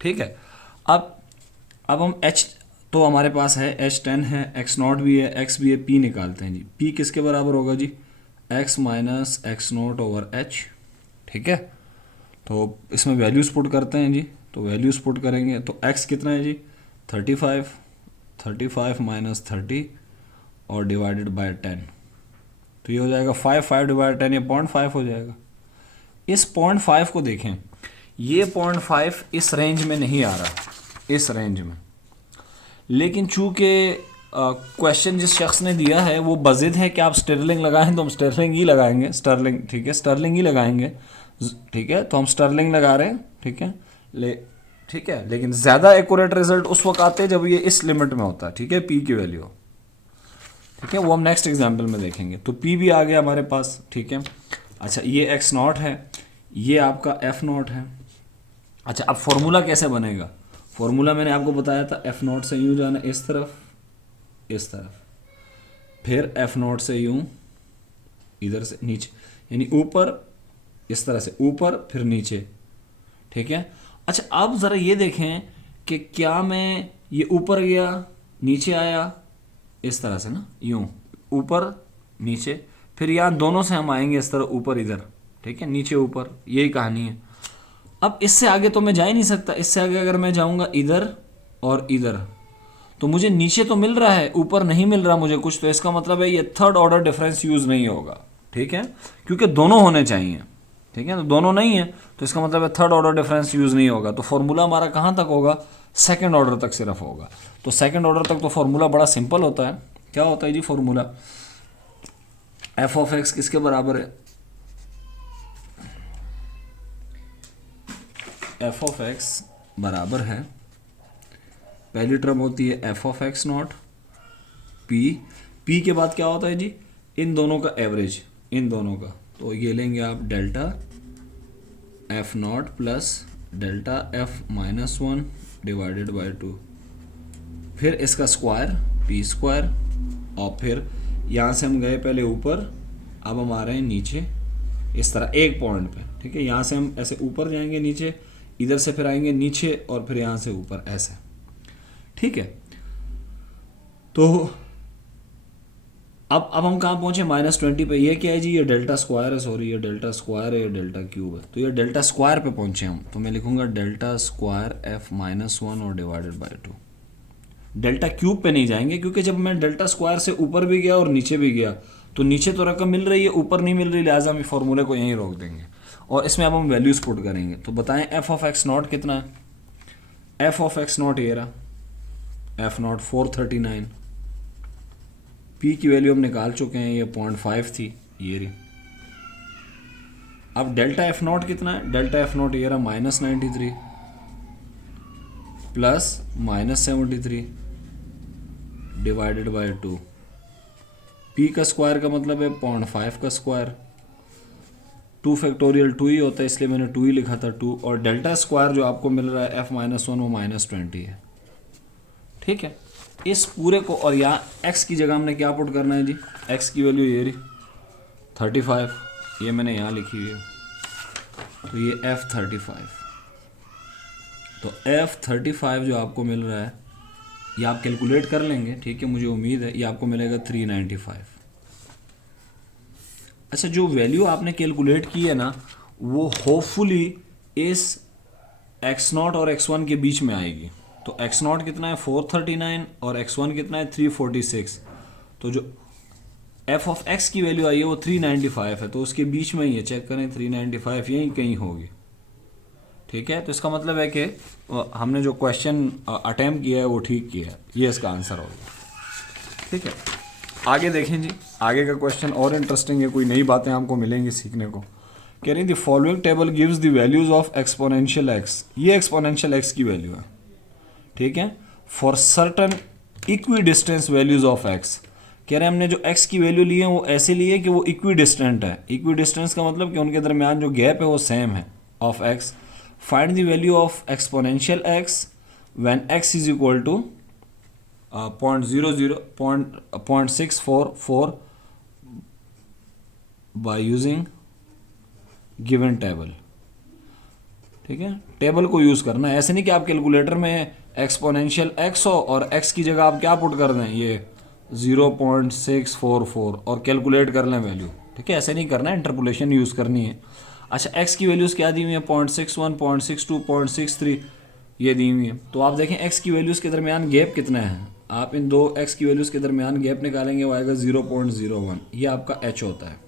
ठीक है। अब हम h, तो हमारे पास है h10 है, x नॉट भी है, x भी है, p निकालते हैं जी। p किसके बराबर होगा जी, x minus X naught over h, ठीक है। तो इसमें वैल्यूज पुट करते हैं जी, तो वैल्यूज पुट करेंगे तो x कितना है जी, 35 माइनस 30 और डिवाइडेड बाय 10, तो ये हो जाएगा 5 डिवाइड 10, ये 0.5 हो जाएगा। इस 0.5 को देखें, ये 0.5 इस रेंज में नहीं आ रहा, इस रेंज में, लेकिन चूंकि क्वेश्चन जिस शख्स ने दिया है वो बजिद है कि आप स्टर्लिंग लगाएं, तो हम स्टर्लिंग ही लगाएंगे, स्टर्लिंग, ठीक है, स्टर्लिंग ही लगाएंगे, ठीक है। तो हम स्टर्लिंग लगा रहे हैं, ठीक है, ठीक है, लेकिन ज़्यादा एक्यूरेट रिजल्ट उस वक्त आते हैं जब ये इस लिमिट में होता है, ठीक है, पी की वैल्यू, ठीक है, वो हम नेक्स्ट एग्जाम्पल में देखेंगे। तो पी भी आ गया हमारे पास, ठीक है। अच्छा, ये एक्स नॉट है, ये आपका एफ नॉट है। अच्छा, अब फॉर्मूला कैसे बनेगा, फॉर्मूला मैंने आपको बताया था, एफ नॉट से यूँ जाना इस तरफ, इस तरफ, फिर एफ नॉट से यूँ इधर से नीचे, यानी ऊपर, इस तरह से ऊपर फिर नीचे, ठीक है। अच्छा, अब ज़रा ये देखें कि क्या मैं ये ऊपर गया नीचे आया, इस तरह से ना, यूँ ऊपर नीचे, फिर यहाँ दोनों से हम आएंगे इस तरह ऊपर इधर, ठीक है, नीचे ऊपर, यही कहानी है। अब इससे आगे तो मैं जा ही नहीं सकता, इससे आगे अगर मैं जाऊँगा इधर और इधर, तो मुझे नीचे तो मिल रहा है, ऊपर नहीं मिल रहा मुझे कुछ, तो इसका मतलब है ये थर्ड ऑर्डर डिफरेंस यूज़ नहीं होगा, ठीक है, क्योंकि दोनों होने चाहिए, ठीक है। तो दोनों नहीं है, तो इसका मतलब है थर्ड ऑर्डर डिफरेंस यूज़ नहीं होगा। तो फॉर्मूला हमारा कहाँ तक होगा, सेकंड ऑर्डर तक सिर्फ होगा। तो सेकंड ऑर्डर तक तो फॉर्मूला बड़ा सिंपल होता है। क्या होता है जी फॉर्मूला, एफ ऑफ एक्स किसके बराबर है, एफ ऑफ एक्स बराबर है, पहली टर्म होती है F of X not, P के बाद क्या होता है जी, इन दोनों का एवरेज, इन दोनों का, तो ये लेंगे आप delta F not plus delta F minus 1 divided by 2, फिर इसका स्क्वायर पी स्क्वायर, और फिर यहाँ से हम गए पहले ऊपर, अब हम आ रहे हैं नीचे इस तरह एक पॉइंट पे, ठीक है। यहाँ से हम ऐसे ऊपर जाएंगे नीचे, इधर से फिर आएंगे नीचे, और फिर यहाँ से ऊपर ऐसे, ठीक है। तो अब हम कहाँ पहुँचे, -20 पे। ये क्या है जी, ये डेल्टा स्क्वायर है, सॉरी ये डेल्टा स्क्वायर है, ये डेल्टा क्यूब है, तो ये डेल्टा स्क्वायर पे पहुँचे हम। तो मैं लिखूँगा डेल्टा स्क्वायर एफ माइनस 1 और डिवाइडेड बाय 2। डेल्टा क्यूब पे नहीं जाएंगे, क्योंकि जब मैं डेल्टा स्क्वायर से ऊपर भी गया और नीचे भी गया तो नीचे तो रकम मिल रही है, ऊपर नहीं मिल रही, लिहाजा हम इस फॉर्मूले को यहीं रोक देंगे और इसमें अब हम वैल्यूज पुट करेंगे। तो बताएं एफ ऑफ एक्स नॉट कितना है? एफ ऑफ एक्स नॉट ये रहा, एफ नॉट 439, पी की वैल्यू हम निकाल चुके हैं, ये 0.5 थी, ये रही। अब डेल्टा एफ नॉट कितना है? डेल्टा एफ नॉट ये रहा -93 प्लस -73 डिवाइडेड बाय 2। पी का स्क्वायर का मतलब है 0.5 का स्क्वायर, 2 फैक्टोरियल 2 ही होता है, इसलिए मैंने 2 ही लिखा था 2। और डेल्टा स्क्वायर जो आपको मिल रहा है f-1 वो -20 है। ठीक है, इस पूरे को, और यहाँ x की जगह हमने क्या पुट करना है जी? x की वैल्यू ये रही 35, ये मैंने यहाँ लिखी हुई है, तो ये f35। तो f35 जो आपको मिल रहा है ये आप कैलकुलेट कर लेंगे, ठीक है, मुझे उम्मीद है ये आपको मिलेगा 395। अच्छा, जो वैल्यू आपने कैलकुलेट की है ना, वो होपफुली इस x0 और x1 के बीच में आएगी। तो x0 कितना है 439 और x1 कितना है 346। तो जो f ऑफ x की वैल्यू आई है वो 395 है, तो उसके बीच में ही है, चेक करें 395 यहीं कहीं होगी। ठीक है, तो इसका मतलब है कि हमने जो क्वेश्चन अटेम्प्ट किया है वो ठीक किया है, ये इसका आंसर होगा। ठीक है, आगे देखें जी, आगे का क्वेश्चन और इंटरेस्टिंग है, कोई नई बातें आपको मिलेंगी सीखने को। कह रही the following table gives the values of exponential x, ये एक्सपोनेंशियल एक्स की वैल्यू है। ठीक है, for certain equi distance values of x. कह रहे हैं हमने जो एक्स की वैल्यू ली है वो ऐसे लिए कि वो इक्वी डिस्टेंट है। इक्वी डिस्टेंस का मतलब कि उनके दरमियान जो गैप है वो सेम है of X. Find the value of exponential X when X is equal to 0.644 by using given table. ठीक है, टेबल को यूज़ करना है, ऐसे नहीं कि आप कैलकुलेटर में एक्सपोनेंशियल एक्स हो और एक्स की जगह आप क्या पुट कर दें, ये 0.644 और कैलकुलेट कर लें वैल्यू। ठीक है, ऐसे नहीं करना है, इंटरपोलेशन यूज़ करनी है। अच्छा, एक्स की वैल्यूज़ क्या दी हुई है? 0.61, 0.62, 0.63 ये दी हुई है। तो आप देखें एक्स की वैल्यूज़ के दरमियान गैप कितना है, आप इन दो एक्स की वैल्यूज़ के दरमियान गैप निकालेंगे, वो आएगा 0.01, ये आपका एच होता है।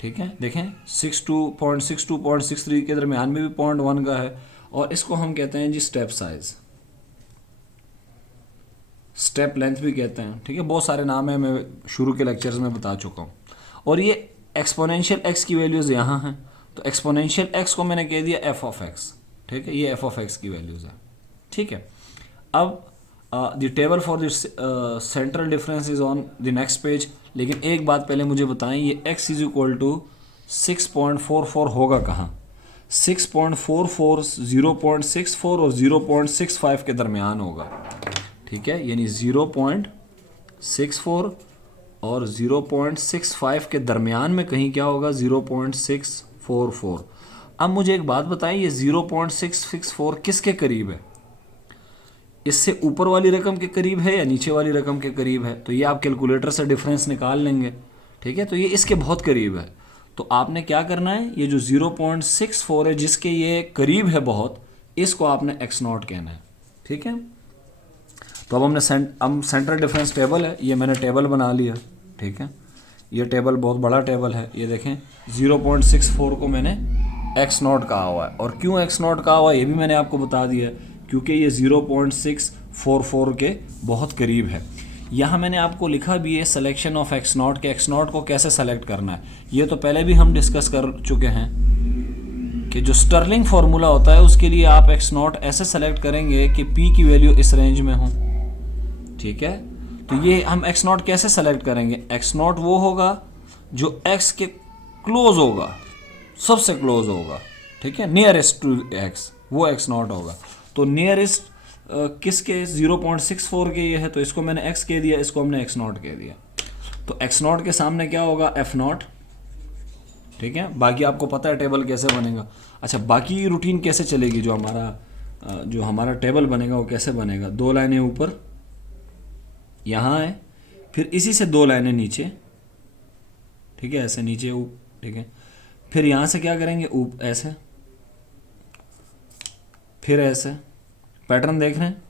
ठीक है, देखें 0.63 के दरमियान में भी 0.1 का है, और इसको हम कहते हैं जी स्टेप साइज, स्टेप लेंथ भी कहते हैं। ठीक है, बहुत सारे नाम हैं, मैं शुरू के लेक्चर्स में बता चुका हूँ। और ये एक्सपोनेंशियल एक्स की वैल्यूज़ यहाँ हैं, तो एक्सपोनेंशियल एक्स को मैंने कह दिया एफ ऑफ एक्स। ठीक है, ये एफ ऑफ एक्स की वैल्यूज़ है। ठीक है, अब the table for the central difference is on the next page. लेकिन एक बात पहले मुझे बताएं, ये x इज इक्वल टू 6.44 होगा कहाँ? 6.44 0.64 और 0.65 के दरमियान होगा। ठीक है, यानी 0.64 और 0.65 के दरमियान में कहीं क्या होगा? 0.644। अब मुझे एक बात बताएं, ये 0.664 किसके करीब है? इससे ऊपर वाली रकम के करीब है या नीचे वाली रकम के करीब है? तो ये आप कैलकुलेटर से डिफरेंस निकाल लेंगे। ठीक है, तो ये इसके बहुत करीब है, तो आपने क्या करना है, ये जो 0.64 है जिसके ये करीब है बहुत, इसको आपने x नॉट कहना है। ठीक है, तो अब हमने सेंट्रल डिफरेंस टेबल है, ये मैंने टेबल बना लिया। ठीक है, ये टेबल बहुत बड़ा टेबल है, ये देखें 0.64 को मैंने x नॉट कहा हुआ है, और क्यों x नॉट कहा हुआ है ये भी मैंने आपको बता दिया है, क्योंकि ये 0.644 के बहुत करीब है। यहाँ मैंने आपको लिखा भी है सिलेक्शन ऑफ एक्स नॉट, के एक्स नॉट को कैसे सेलेक्ट करना है, ये तो पहले भी हम डिस्कस कर चुके हैं कि जो स्टर्लिंग फार्मूला होता है उसके लिए आप एक्स नॉट ऐसे सेलेक्ट करेंगे कि पी की वैल्यू इस रेंज में हो। ठीक है, तो ये हम एक्स नॉट कैसे सेलेक्ट करेंगे? एक्स नॉट वो होगा जो एक्स के क्लोज होगा, सबसे क्लोज होगा। ठीक है, नियरेस्ट टू एक्स, वो एक्स नॉट होगा। तो नियरेस्ट किसके? 0.64 के ये है, तो इसको मैंने x कह दिया, इसको हमने x नॉट कह दिया। तो x नॉट के सामने क्या होगा? f not. ठीक है, बाकी आपको पता है टेबल कैसे बनेगा। अच्छा, बाकी रूटीन कैसे चलेगी? जो हमारा टेबल बनेगा वो कैसे बनेगा? 2 लाइनें ऊपर यहाँ है, फिर इसी से 2 लाइनें नीचे। ठीक है, ऐसे नीचे ठीक है, फिर यहाँ से क्या करेंगे? ऐसे, फिर ऐसे। पैटर्न देख रहे हैं?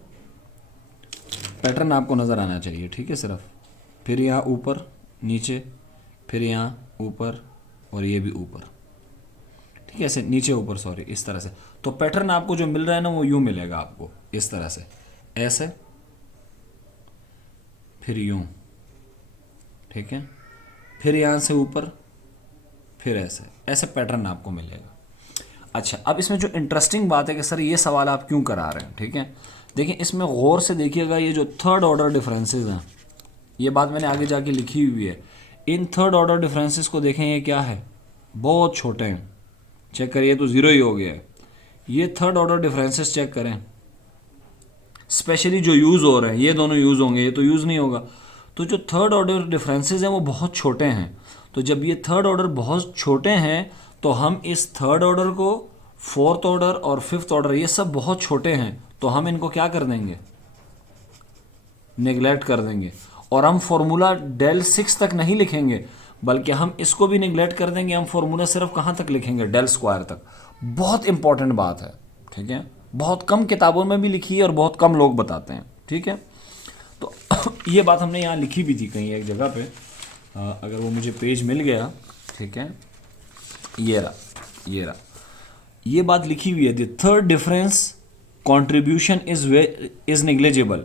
पैटर्न आपको नज़र आना चाहिए। ठीक है, सिर्फ फिर यहाँ ऊपर नीचे, फिर यहाँ ऊपर और ये भी ऊपर, ठीक है, ऐसे नीचे ऊपर, सॉरी, इस तरह से। तो पैटर्न आपको जो मिल रहा है ना वो यूँ मिलेगा आपको, इस तरह से, ऐसे, फिर यूँ, ठीक है, फिर यहाँ से ऊपर, फिर ऐसे, ऐसे पैटर्न आपको मिलेगा। अच्छा, अब इसमें जो इंटरेस्टिंग बात है कि सर ये सवाल आप क्यों करा रहे हैं, ठीक है, देखिए इसमें गौर से देखिएगा, ये जो थर्ड ऑर्डर डिफरेंसेस हैं, ये बात मैंने आगे जाके लिखी हुई है, इन थर्ड ऑर्डर डिफरेंसेस को देखें, ये क्या है, बहुत छोटे हैं, चेक करिए तो ज़ीरो ही हो गया है। ये थर्ड ऑर्डर डिफरेंसेस चेक करें, स्पेशली जो यूज़ हो रहे हैं, ये दोनों यूज़ होंगे, ये तो यूज़ नहीं होगा। तो जो थर्ड ऑर्डर डिफरेंसेस हैं वो बहुत छोटे हैं। तो जब ये थर्ड ऑर्डर बहुत छोटे हैं तो हम इस थर्ड ऑर्डर को, फोर्थ ऑर्डर और फिफ्थ ऑर्डर, ये सब बहुत छोटे हैं, तो हम इनको क्या कर देंगे, नेग्लेक्ट कर देंगे। और हम फॉर्मूला डेल 6 तक नहीं लिखेंगे, बल्कि हम इसको भी नेग्लेक्ट कर देंगे, हम फॉर्मूला सिर्फ कहाँ तक लिखेंगे, डेल स्क्वायर तक। बहुत इंपॉर्टेंट बात है, ठीक है, बहुत कम किताबों में भी लिखी है और बहुत कम लोग बताते हैं, ठीक है। तो ये बात हमने यहाँ लिखी भी थी कहीं एक जगह पे, अगर वो मुझे पेज मिल गया, ठीक है, ये रहा, ये बात लिखी हुई है, the third difference contribution is negligible.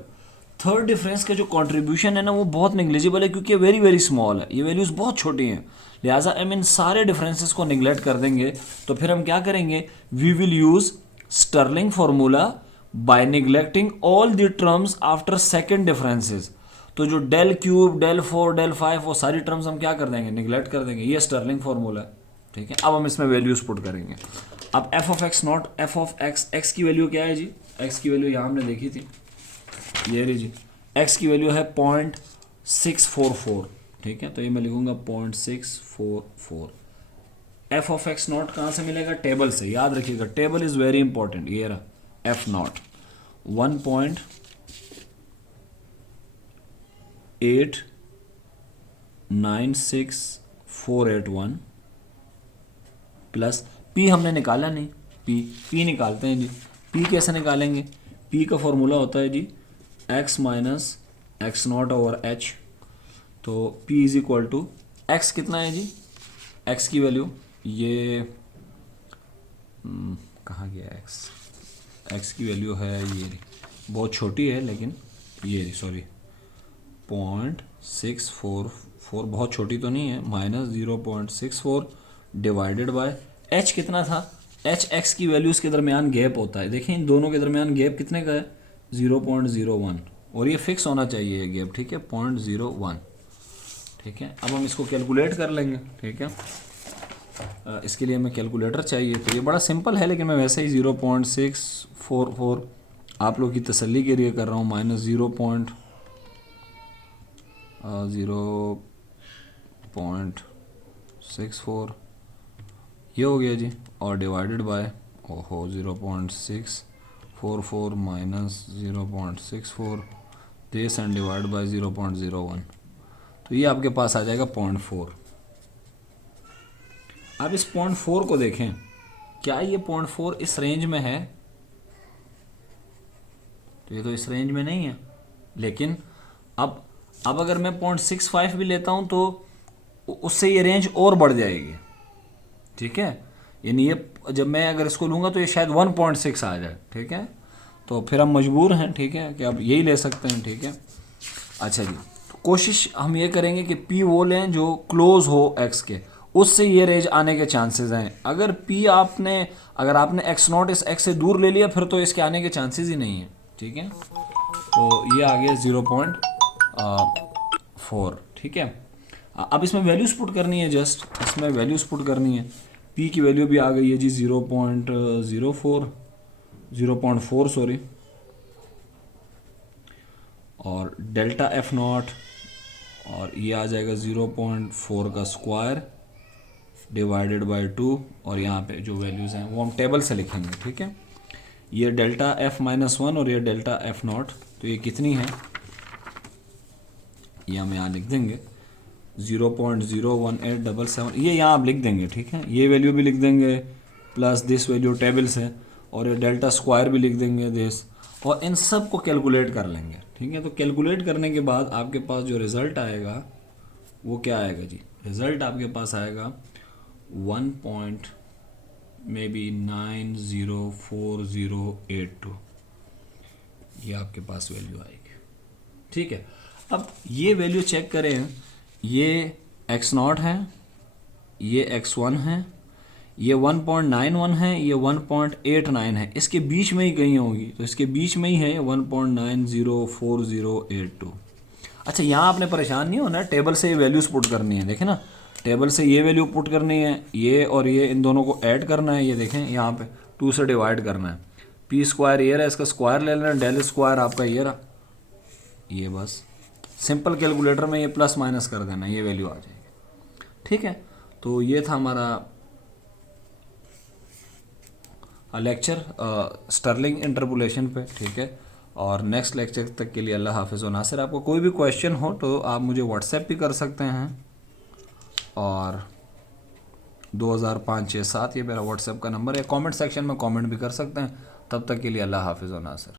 Third difference का जो कंट्रीब्यूशन है ना वो बहुत नेग्लिजिबल है, क्योंकि वेरी वेरी स्मॉल है, ये वैल्यूज़ बहुत छोटी हैं, लिहाजा हम इन सारे डिफरेंसेस को नेग्लेक्ट कर देंगे। तो फिर हम क्या करेंगे, we will use Stirling formula by neglecting all the terms after second differences. तो जो डेल क्यूब, डेल 4, डेल 5, वो सारी टर्म्स हम क्या कर देंगे, नेग्लेक्ट कर देंगे। ये स्टर्लिंग फार्मूला है, ठीक है। अब हम इसमें वैल्यूज पुट करेंगे। अब F of X not, F of x, x की वैल्यू क्या है जी, एक्स की वैल्यू यहाँ हमने देखी थी, ये रही जी, एक्स की वैल्यू है 0.644, ठीक है, तो ये मैं लिखूंगा 0.644। एफ ऑफ एक्स नॉट कहाँ से मिलेगा, टेबल से, याद रखिएगा, टेबल इज वेरी इंपॉर्टेंट। ये रहा एफ नॉट 1.896481 प्लस पी हमने निकाला नहीं, पी निकालते हैं जी। पी कैसे निकालेंगे, पी का फॉर्मूला होता है जी x minus X naught over H. तो p is equal to X कितना है जी, x की वैल्यू, ये कहाँ गया x की वैल्यू है, ये बहुत छोटी है, लेकिन ये सॉरी 0.644, बहुत छोटी तो नहीं है, माइनस 0.64 डिवाइडेड बाय h कितना था, h x की वैल्यूज़ के दरमियान गैप होता है, देखिए इन दोनों के दरमियान गैप कितने का है, 0.01, और ये फिक्स होना चाहिए ये गैप, ठीक है, 0.01, ठीक है। अब हम इसको कैलकुलेट कर लेंगे, ठीक है, इसके लिए हमें कैलकुलेटर चाहिए। तो ये बड़ा सिंपल है, लेकिन मैं वैसे ही 0.644 आप लोग की तसल्ली के लिए कर रहा हूँ, माइनस 0.64 ये हो गया जी, और divided by 0.644 minus 0.64 this and divide by 0.01, तो ये आपके पास आ जाएगा 0.4। अब इस 0.4 को देखें, क्या ये 0.4 इस रेंज में है, तो ये तो इस रेंज में नहीं है, लेकिन अब अगर मैं 0.65 भी लेता हूं तो उससे ये रेंज और बढ़ जाएगी, ठीक है, यानी ये जब मैं अगर इसको लूँगा तो ये शायद 1.6 आ जाए, ठीक है, तो फिर हम मजबूर हैं, ठीक है, कि अब यही ले सकते हैं, ठीक है। अच्छा जी, तो कोशिश हम ये करेंगे कि पी वो लें जो क्लोज हो एक्स के, उससे ये रेंज आने के चांसेस हैं। अगर पी अगर आपने एक्स नॉट इस एक्स से दूर ले लिया, फिर तो इसके आने के चांसेस ही नहीं है, ठीक है। तो ये आ गया 0.4, ठीक है। अब इसमें वैल्यूज पुट करनी है, जस्ट इसमें वैल्यूज पुट करनी है। पी की वैल्यू भी आ गई है जी 0.4 सॉरी, और डेल्टा एफ नॉट, और ये आ जाएगा 0.4 का स्क्वायर डिवाइडेड बाय 2, और यहाँ पे जो वैल्यूज़ हैं वो हम टेबल से लिखेंगे, ठीक है। ये डेल्टा एफ माइनस 1 और ये डेल्टा एफ नॉट, तो ये कितनी है, ये हम यहाँ लिख देंगे 0.01877, ये यहाँ आप लिख देंगे, ठीक है, ये वैल्यू भी लिख देंगे प्लस दिस वैल्यू टेबल से, और ये डेल्टा स्क्वायर भी लिख देंगे दिस, और इन सब को कैलकुलेट कर लेंगे, ठीक है। तो कैलकुलेट करने के बाद आपके पास जो रिज़ल्ट आएगा वो क्या आएगा जी, रिज़ल्ट आपके पास आएगा 1.90408 ये आपके पास वैल्यू आएगी, ठीक है। अब ये वैल्यू चेक करें, ये x0 है, ये x1 है, ये 1.91 है, ये 1.89 है, इसके बीच में ही कहीं होगी, तो इसके बीच में ही है 1.904082। अच्छा, यहाँ आपने परेशान नहीं होना, टेबल से ये वैल्यूज पुट करनी है, देखें ना, टेबल से ये वैल्यू पुट करनी है, ये और ये इन दोनों को ऐड करना है, ये देखें यहाँ पे 2 से डिवाइड करना है, पी स्क्वायर ये रहा, इसका स्क्वायर ले लेना, डेल स्क्वायर आपका ये रहा, ये बस सिंपल कैलकुलेटर में ये प्लस माइनस कर देना, ये वैल्यू आ जाएगी, ठीक है। तो ये था हमारा लेक्चर स्टर्लिंग इंटरपोलेशन पे, ठीक है। और नेक्स्ट लेक्चर तक के लिए अल्लाह हाफिज़। और नासिर, आपको कोई भी क्वेश्चन हो तो आप मुझे व्हाट्सएप भी कर सकते हैं, और 200567 ये मेरा व्हाट्सएप का नंबर है, कमेंट सेक्शन में कमेंट भी कर सकते हैं। तब तक के लिए अल्लाह हाफिज़ और नासिर।